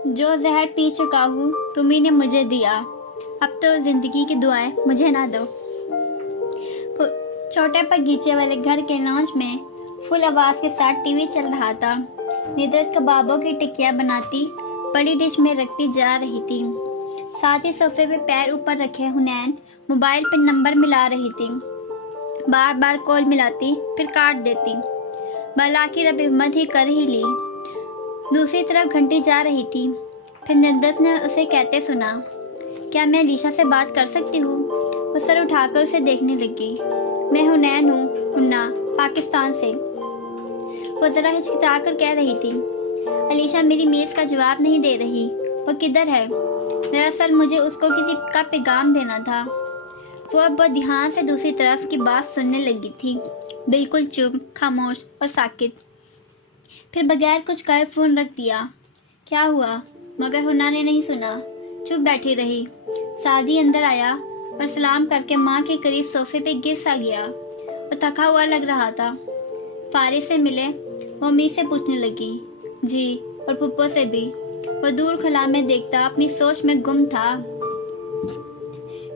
जो जहर पी चुका हूँ तुम्ही ने मुझे दिया, अब तो जिंदगी की दुआएं मुझे ना दो। छोटे बगीचे वाले घर के लॉन्च में फुल आवाज के साथ टीवी चल रहा था। निद्रत कबाबों की टिक्कियाँ बनाती बड़ी डिश में रखती जा रही थी। साथ ही सोफे पे पैर ऊपर रखे हुनैन मोबाइल पर नंबर मिला रही थी। बार बार कॉल मिलाती फिर काट देती। भला आखिर अब हिम्मत ही कर ही ली। दूसरी तरफ घंटी जा रही थी। फिर निर्दस ने उसे कहते सुना, क्या मैं अलीशा से बात कर सकती हूँ? वो सर उठाकर उसे देखने लगी। मैं हुनैन हूँ, हुन्ना, पाकिस्तान से। वो ज़रा हिचकिचा कर कह रही थी। अलीशा मेरी मेज़ का जवाब नहीं दे रही। वो किधर है? दरअसल मुझे उसको किसी का पैगाम देना था। वो अब बहुत ध्यान से दूसरी तरफ की बात सुनने लगी थी, बिल्कुल चुप, खामोश और साकित। फिर बगैर कुछ कहे फ़ोन रख दिया। क्या हुआ? मगर हुन्ना ने नहीं सुना, चुप बैठी रही। सादी अंदर आया और सलाम करके माँ के करीब सोफे पे गिर सा गया। वो थका हुआ लग रहा था। फारिस से मिले? वो मम्मी से पूछने लगी। जी, और पुप्पो से भी। वो दूर खुला में देखता अपनी सोच में गुम था।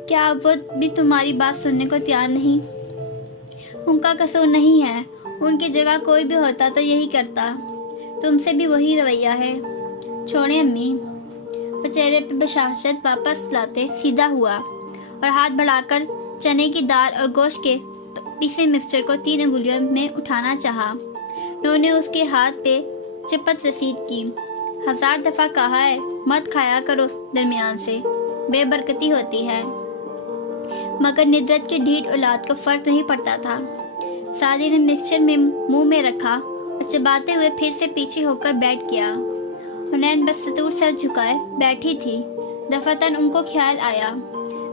क्या वो भी तुम्हारी बात सुनने को तैयार नहीं? उनका कसूर नहीं है, उनकी जगह कोई भी होता तो यही करता। तुमसे भी वही रवैया है। छोड़े अम्मी। वो चेहरे पे बशाशत वापस लाते सीधा हुआ और हाथ बढ़ाकर चने की दाल और गोश्त के पीसे मिक्सचर को 3 अंगुलियों में उठाना चाहा। उन्होंने उसके हाथ पे चिपत रसीद की। 1000 दफ़ा कहा है मत खाया करो दरमियान से, बेबरकती होती है। मगर निद्रत की ढीठ औलाद को फर्क नहीं पड़ता था। सादी ने मिक्सचर में मुंह में रखा और चबाते हुए फिर से पीछे होकर बैठ गया। हुनैन बस सतूर सर झुकाए बैठी थी। दफातन उनको ख्याल आया,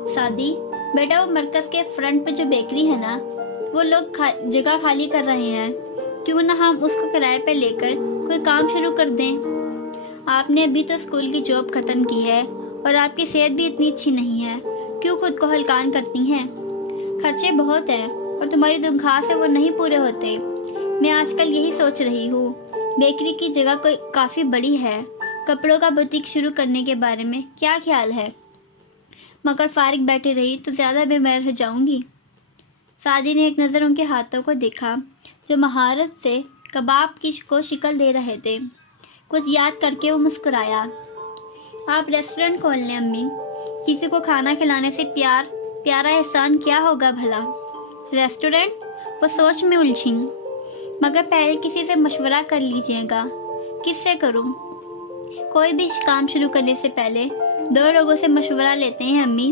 सादी बेटा वो मरकज के फ्रंट पे जो बेकरी है ना, वो लोग जगह खाली कर रहे हैं। क्यों ना हम उसको किराए पे लेकर कोई काम शुरू कर दें। आपने अभी तो स्कूल की जॉब ख़त्म की है और आपकी सेहत भी इतनी अच्छी नहीं है, क्यों खुद को हलकान करती हैं? खर्चे बहुत हैं और तुम्हारी तनख्वाह से वो नहीं पूरे होते। मैं आजकल यही सोच रही हूँ, बेकरी की जगह कोई काफ़ी बड़ी है, कपड़ों का बुटीक शुरू करने के बारे में क्या ख्याल है? मगर फारिग बैठी रही तो ज़्यादा बीमार हो जाऊंगी। सादी ने एक नज़र उनके हाथों को देखा जो महारत से कबाब को शिकल दे रहे थे। कुछ याद करके वो मुस्कुराया। आप रेस्टोरेंट खोल लें अम्मी, किसी को खाना खिलाने से प्यारा एहसान क्या होगा भला? रेस्टोरेंट? वो सोच में उलझी। मगर पहले किसी से मशवरा कर लीजिएगा। किससे करूं? कोई भी काम शुरू करने से पहले 2 लोगों से मशवरा लेते हैं अम्मी।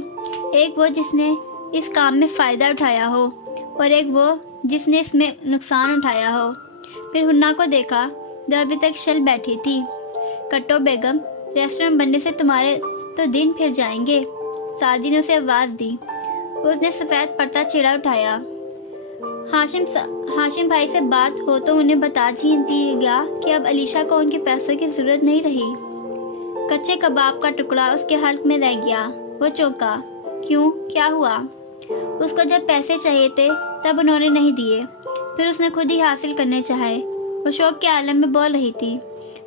एक वो जिसने इस काम में फ़ायदा उठाया हो और एक वो जिसने इसमें नुकसान उठाया हो। फिर हुन्ना को देखा जो अभी तक शल बैठी थी। कट्टो बेगम, रेस्टोरेंट बनने से तुम्हारे तो दिन फिर जाएंगे। सादी ने उसे आवाज़ दी। उसने सफ़ेद पर्दा छेड़ा उठाया। हाशिम भाई से बात हो तो उन्हें बता दीजिएगा कि अब अलीशा को उनके पैसों की ज़रूरत नहीं रही। कच्चे कबाब का टुकड़ा उसके हल्क में रह गया। वो चौंका। क्यों, क्या हुआ? उसको जब पैसे चाहिए थे तब उन्होंने नहीं दिए, फिर उसने खुद ही हासिल करने चाहे। वो शौक के आलम में बोल रही थी।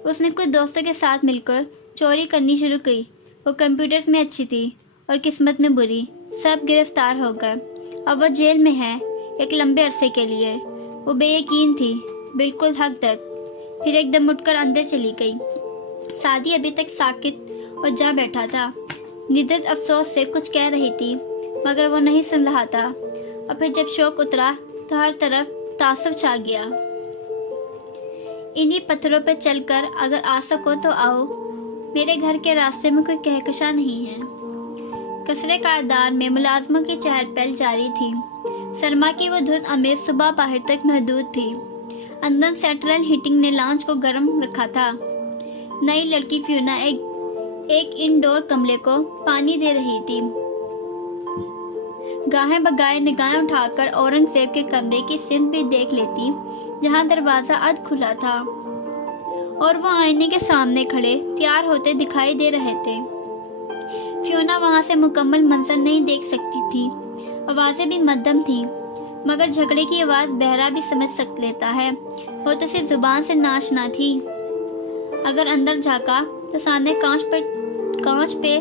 उसने कुछ दोस्तों के साथ मिलकर चोरी करनी शुरू की। वो कंप्यूटर्स में अच्छी थी और किस्मत में बुरी। सब गिरफ्तार हो गए। अब वो जेल में है एक लंबे अरसे के लिए। वो बेयकीन थी, बिल्कुल हद तक। फिर एकदम उठकर अंदर चली गई। सादी अभी तक साकित और जा बैठा था। निद्रत अफसोस से कुछ कह रही थी मगर वो नहीं सुन रहा था। और फिर जब शौक उतरा तो हर तरफ तासुफ छा गया। इन्हीं पत्थरों पर चलकर अगर आ सको तो आओ, मेरे घर के रास्ते में कोई कहकशा नहीं है। कसरे कारदार में मुलाजमों की चहल पहल जारी थी। सरमा की वो धुंध अमेज सुबह बाहर तक महदूद थी। अंदर सेंट्रल हीटिंग ने लॉन्च को गर्म रखा था। नई लड़की फ्यूना एक इंडोर कमरे को पानी दे रही थी। गाहें बगाए निगाहें उठाकर औरंगजेब के कमरे की सिमत भी देख लेती जहां दरवाज़ा अध खुला था और वो आईने के सामने खड़े तैयार होते दिखाई दे रहे थे। फ्यूना वहां से मुकम्मल मंजर नहीं देख सकती थी। आवाज़ें भी मध्यम थीं, मगर झगड़े की आवाज़ बहरा भी समझ लेता है। वो तो सिर्फ ज़ुबान से नाशना थी। अगर अंदर झांका تو سامنے کانچ پہ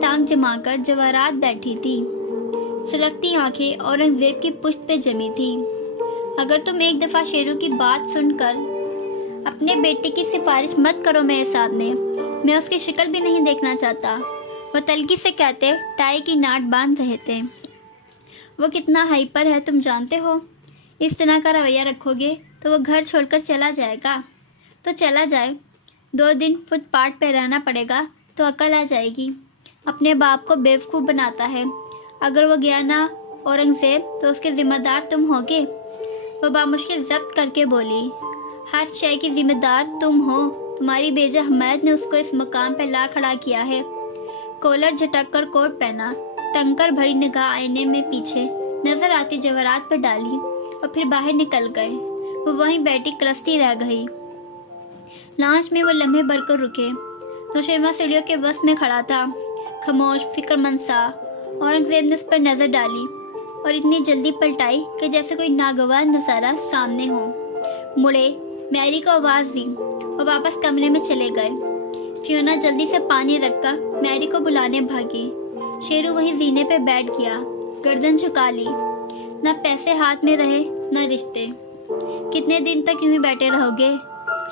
ٹانگ جما کر جواہرات بیٹھی تھی۔ سلگتی آنکھیں اورنگزیب کی پشت پہ جمی تھی۔ اگر تم ایک دفعہ شیرو کی بات سن کر اپنے بیٹے کی سفارش مت کرو میرے سامنے، میں اس کی شکل بھی نہیں دیکھنا چاہتا، وہ تلخی سے کہتے ٹائی کی ناٹ باندھ رہے تھے۔ وہ کتنا ہائپر ہے تم جانتے ہو؟ اس طرح کا رویہ رکھو گے تو وہ گھر چھوڑ کر چلا جائے گا تو چلا جائے، 2 دن فٹ پاتھ پہ رہنا پڑے گا تو عقل آ جائے گی۔ اپنے باپ کو بیوقوف بناتا ہے۔ اگر وہ گیا نہ اورنگزیب تو اس کے ذمہ دار تم ہوگے۔ وہ بامشکل ضبط کر کے بولی، ہر شے کی ذمہ دار تم ہو۔ تمہاری بیجا حمایت نے اس کو اس مقام پہ لا کھڑا کیا ہے۔ کولر جھٹک کر کوٹ پہنا، تنکر بھری نگاہ آئینے میں پیچھے نظر آتی جواہرات پہ ڈالی اور پھر باہر نکل گئے۔ وہ وہیں بیٹھی کلستی رہ گئی۔ لانچ میں وہ لمحے بھر کر رکے۔ نوشیروان سیڑھیوں کے وسط میں کھڑا تھا، خاموش، فکر مند سا۔ اورنگزیب نے اس پر نظر ڈالی اور اتنی جلدی پلٹائی کہ جیسے کوئی ناگوار نظارہ سامنے ہو۔ مڑے، میری کو آواز دی اور واپس کمرے میں چلے گئے۔ فیونا جلدی سے پانی رکھ کر میری کو بلانے بھاگی۔ شیرو وہیں زینے پہ بیٹھ گیا، گردن جھکا لی۔ نہ پیسے ہاتھ میں رہے نہ رشتے۔ کتنے دن تک یوں ہی بیٹھے رہو گے؟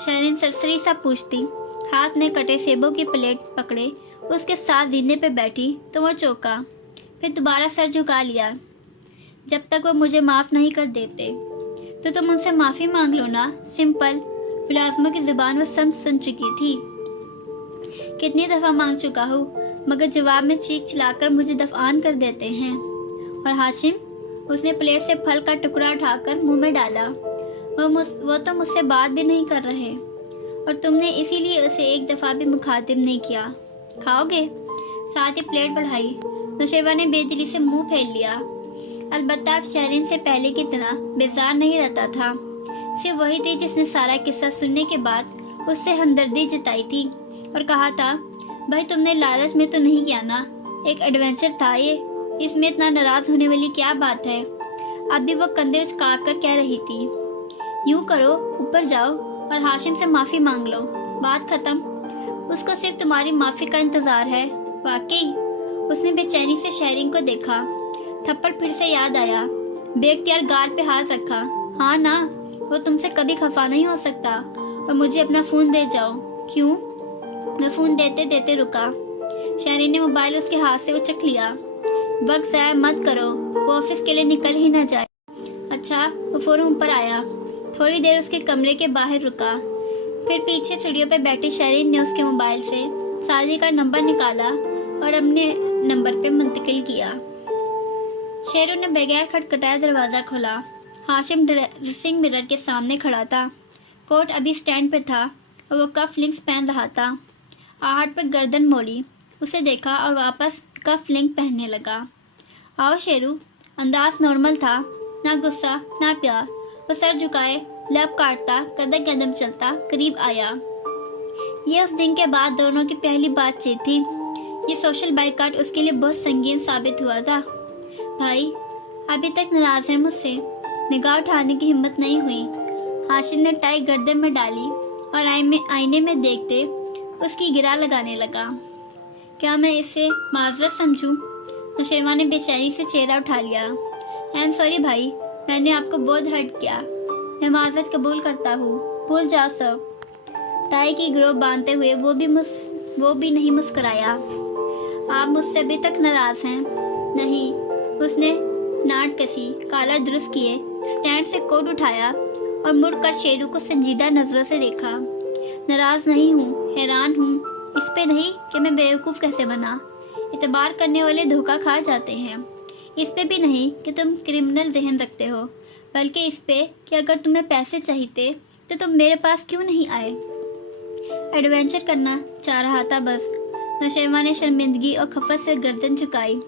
شرین سرسری سا پوچھتی۔ ہاتھ میں کٹے سیبوں کی پلیٹ پکڑے اس کے ساتھ زینے پہ بیٹھی تو وہ چوکا، پھر دوبارہ سر جھکا لیا۔ جب تک وہ مجھے معاف نہیں کر دیتے تو تم ان سے معافی مانگ لو نا، سمپل۔ ملازموں کی زبان وہ سن چکی تھی، کتنی دفعہ مانگ چکا ہوں، مگر جواب میں چیخ چلا کر مجھے دفعان کر دیتے ہیں۔ اور ہاشم، اس نے پلیٹ سے پھل کا ٹکڑا اٹھا کر منہ میں ڈالا، وہ تو مجھ سے بات بھی نہیں کر رہے، اور تم نے اسی لیے اسے ایک دفعہ بھی مخاطب نہیں کیا۔ کھاؤ گے؟ ساتھ ہی پلیٹ بڑھائی۔ نوشیروان نے بے دلی سے منہ پھیر لیا۔ البتہ اب شہرین سے پہلے کی طرح بیزار نہیں رہتا تھا۔ صرف وہی تھی جس نے سارا قصہ سننے کے بعد اس سے ہمدردی جتائی تھی اور کہا تھا، بھائی تم نے لالچ میں تو نہیں کیا نا، ایک ایڈونچر تھا یہ، اس میں اتنا ناراض ہونے والی کیا بات ہے؟ اب بھی وہ کندھے اچکا کر کہہ رہی تھی، یوں کرو، اوپر جاؤ اور ہاشم سے معافی مانگ لو، بات ختم۔ اس کو صرف تمہاری معافی کا انتظار ہے۔ واقعی؟ اس نے بے چینی سے شہرین کو دیکھا۔ تھپڑ پھر سے یاد آیا، بے اختیار گال پہ ہاتھ رکھا۔ ہاں نا، وہ تم سے کبھی خفا نہیں ہو سکتا۔ اور مجھے اپنا فون دے جاؤ۔ کیوں؟ وہ فون دیتے دیتے رکا۔ شہرین نے موبائل اس کے ہاتھ سے اچک لیا۔ وقت ضائع مت کرو، وہ آفس کے لیے نکل ہی نہ جائے۔ اچھا، وہ فوراً اوپر آیا، تھوڑی دیر اس کے کمرے کے باہر رکا، پھر پیچھے سیڑھیوں پہ بیٹھی شہرین نے اس کے موبائل سے سادی کا نمبر نکالا اور اپنے نمبر پہ منتقل کیا۔ شیرو نے بغیر کھٹکھٹائے دروازہ کھولا۔ ہاشم ڈریسنگ مرر کے سامنے کھڑا تھا۔ کوٹ ابھی سٹینڈ پہ تھا اور وہ کف لنکس پہن رہا تھا۔ آہٹ پہ گردن موڑی، اسے دیکھا اور واپس کف لنک پہننے لگا۔ آؤ شیرو۔ انداز نارمل تھا، نہ غصہ نہ پیار۔ وہ سر جھکائے، لب کاٹتا، قدم قدم چلتا قریب آیا۔ یہ اس دن کے بعد دونوں کی پہلی بات چیت تھی۔ یہ سوشل بائیکاٹ اس کے لیے بہت سنگین ثابت ہوا تھا۔ بھائی ابھی تک ناراض ہے مجھ سے؟ نگاہ اٹھانے کی ہمت نہیں ہوئی۔ ہاشم نے ٹائی گردن میں ڈالی اور آئینے میں دیکھتے اس کی گرا لگانے لگا۔ کیا میں اسے معذرت سمجھوں؟ نوشیروان نے بے چینی سے چہرہ اٹھا لیا۔ آئی ایم سوری بھائی، میں نے آپ کو بہت ہرٹ کیا۔ میں معذرت قبول کرتا ہوں، بھول جاؤ سب۔ ٹائی کی گروہ باندھتے ہوئے وہ بھی نہیں مسکرایا۔ آپ مجھ سے ابھی تک ناراض ہیں؟ نہیں۔ اس نے ناٹ کسی، کالر درست کیے، سٹینڈ سے کوٹ اٹھایا اور مڑ کر شیرو کو سنجیدہ نظروں سے دیکھا۔ ناراض نہیں ہوں، حیران ہوں، اس پہ نہیں کہ میں بیوقوف کیسے بنا۔ اعتبار کرنے والے دھوکہ کھا جاتے ہیں۔ اس پہ بھی نہیں کہ تم کرمنل ذہن رکھتے ہو، بلکہ اس پہ کہ اگر تمہیں پیسے چاہیے تو تم میرے پاس کیوں نہیں آئے؟ ایڈونچر کرنا چاہ رہا تھا بس۔ نوشیروان نے شرمندگی اور خفت سے گردن جھکائی۔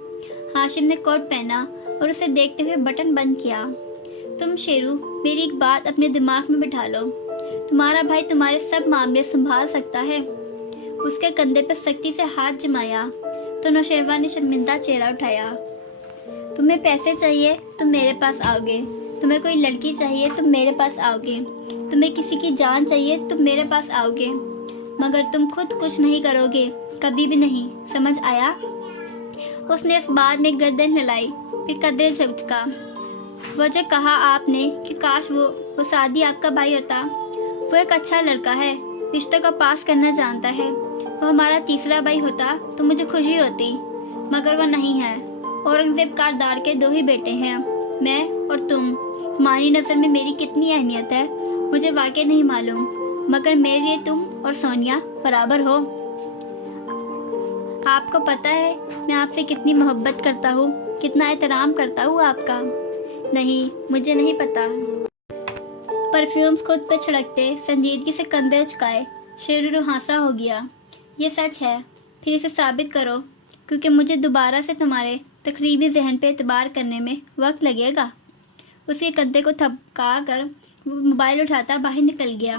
ہاشم نے کوٹ پہنا اور اسے دیکھتے ہوئے بٹن بند کیا۔ تم شیرو، میری ایک بات اپنے دماغ میں بٹھا لو، تمہارا بھائی تمہارے سب معاملے سنبھال سکتا ہے۔ اس کے کندھے پر سختی سے ہاتھ جمایا تو نوشیروان نے شرمندہ چہرہ اٹھایا۔ تمہیں پیسے چاہیے تم میرے پاس آؤ گے، تمہیں کوئی لڑکی چاہیے تم میرے پاس آؤ گے، تمہیں کسی کی جان چاہیے تم میرے پاس آؤ گے، मगर तुम खुद कुछ नहीं करोगे, कभी भी नहीं, समझ आया? उसने इस बात में गर्दन हिलाई, फिर कदरे झपका। वो जो कहा आपने कि काश वो सादी आपका भाई होता। वो एक अच्छा लड़का है, रिश्तों का पास करना जानता है। वो हमारा तीसरा भाई होता तो मुझे खुशी होती, मगर वो नहीं है। औरंगजेब कारदार के 2 ही बेटे हैं, मैं और तुम। तुम्हारी नज़र में मेरी कितनी अहमियत है मुझे वाकई नहीं मालूम, मगर मेरे लिए तुम और सोनिया बराबर हो। आपको पता है मैं आपसे कितनी मोहब्बत करता हूँ, कितना एहतराम करता हूँ आपका। नहीं, मुझे नहीं पता। परफ्यूम्स खुद पर छिड़कते संजीदगी से कंधे उचकाए शेरू रुहासा हो गया। ये सच है, फिर इसे साबित करो, क्योंकि मुझे दोबारा से तुम्हारे तकरीबी जहन पे एतबार करने में वक्त लगेगा। उसके कंधे को थपका कर वो मोबाइल उठाता बाहर निकल गया।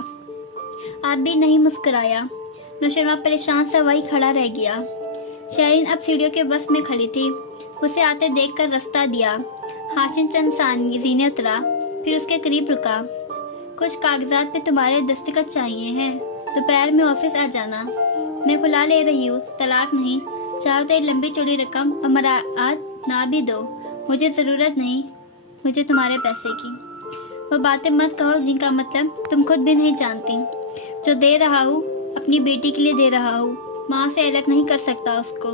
आप भी नहीं मुस्कुराया। नौशरमा परेशान सा वही खड़ा रह गया। शहरीन अब सीढ़ियों के वश में खड़ी थी। उसे आते देखकर रास्ता दिया। हाशिम चंद सानगी ने उतरा, फिर उसके करीब रुका। कुछ कागजात पे तुम्हारे दस्तखत चाहिए हैं, दोपहर में ऑफिस आ जाना। मैं खुला ले रही हूँ, तलाक नहीं। चाहो तो ये लंबी चौड़ी रकम अमरात ना भी दो, मुझे ज़रूरत नहीं, मुझे तुम्हारे पैसे की। वो बातें मत कहो जिनका मतलब तुम खुद भी नहीं जानती। जो दे रहा हूँ अपनी बेटी के लिए दे रहा हूँ, माँ से अलग नहीं कर सकता उसको।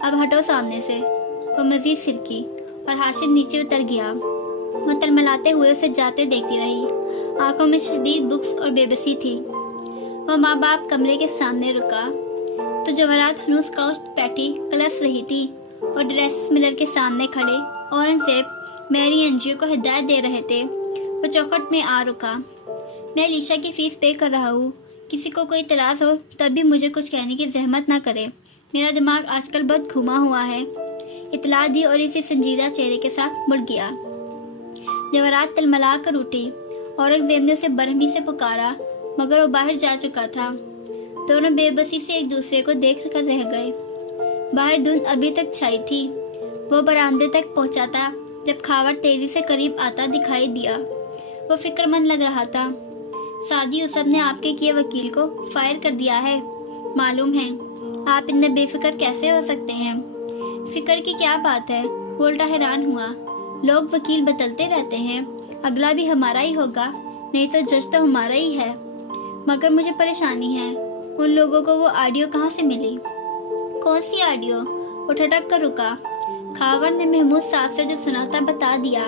अब हटो सामने से। वो मज़ीद सिरकी और हाशिम नीचे उतर गया। वो तलमलाते हुए उसे जाते देखती रही। आंखों में शदीद बुक्स और बेबसी थी। वो माँ बाप कमरे के सामने रुका तो जवाहरात हनूस काउच बैठी कलस रही थी और ड्रेस मिरर के सामने खड़े औरंगजेब मैरी एनजीओ को हिदायत दे रहे थे। वो चौखट में आ रुका। मैं अलीशा की फ़ीस पे कर रहा हूँ, किसी को कोई इतराज़ हो तब भी मुझे कुछ कहने की जहमत ना करे। मेरा दिमाग आजकल बहुत घुमा हुआ है। इतला दी और इसी संजीदा चेहरे के साथ मुड़ गया। जवाहरात तलमला कर उठी। औरंगजेब ने उसे बरहमी से पुकारा, मगर वो बाहर जा चुका था। दोनों बेबसी से एक दूसरे को देख कर रह गए। बाहर धुंध अभी तक छाई थी। वो बरामदे तक पहुंचा था जब खावर तेजी से करीब आता दिखाई दिया। वो फिक्रमंद लग रहा था। सादी यूसुफ ने आपके किए वकील को फायर कर दिया है, मालूम है। आप इतने बेफिक्र कैसे हो सकते हैं? फिक्र की क्या बात है? वोल्टा हैरान हुआ। लोग वकील बदलते रहते हैं, अगला भी हमारा ही होगा, नहीं तो जज तो हमारा ही है। मगर मुझे परेशानी है, उन लोगों को वो ऑडियो कहाँ से मिली? कौन सी ऑडियो? वो ठटक कर रुका। खावर ने महमूद साहब से जो सुना था बता दिया।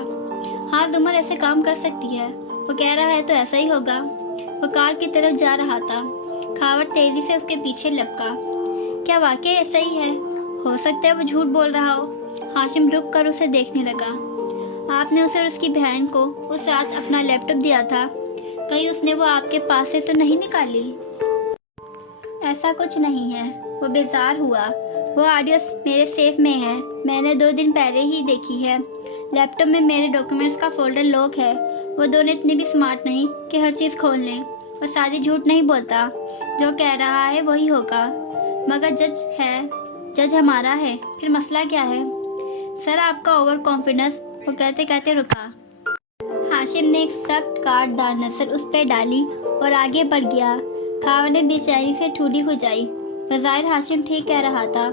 हाँ, जुमर ऐसे काम कर सकती है, वो कह रहा है तो ऐसा ही होगा। वो कार की तरफ जा रहा था। खावर तेजी से उसके पीछे लपका। क्या वाकई ऐसा ही है? हो सकता है वो झूठ बोल रहा हो। हाशिम रुक कर उसे देखने लगा। आपने उसे और उसकी बहन को उस रात अपना लैपटॉप दिया था, कहीं उसने वो आपके पास से तो नहीं निकाली? ऐसा कुछ नहीं है। वो बेजार हुआ। वो ऑडियो मेरे सेफ में है, मैंने 2 दिन पहले ही देखी है। लैपटॉप में मेरे डॉक्यूमेंट्स का फोल्डर लॉक है। वो दोनों इतने भी स्मार्ट नहीं कि हर चीज़ खोल लें। वो सादी झूठ नहीं बोलता, जो कह रहा है वही होगा। मगर जज हमारा है, फिर मसला क्या है? सर, आपका ओवर कॉन्फिडेंस। वो कहते कहते रुका। हाशिम ने एक सख्त काटदार नजर उस पर डाली और आगे बढ़ गया। खावर ने बेचैनी से ठूडी खुजाई। बज़ाहिर हाशिम ठीक कह रहा था,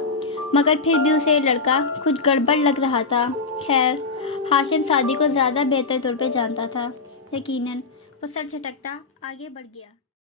मगर फिर भी उसे लड़का कुछ गड़बड़ लग रहा था। खैर, हाशिम सादी को ज़्यादा बेहतर तौर पे जानता था। यकीनन वो सर झटकता आगे बढ़ गया।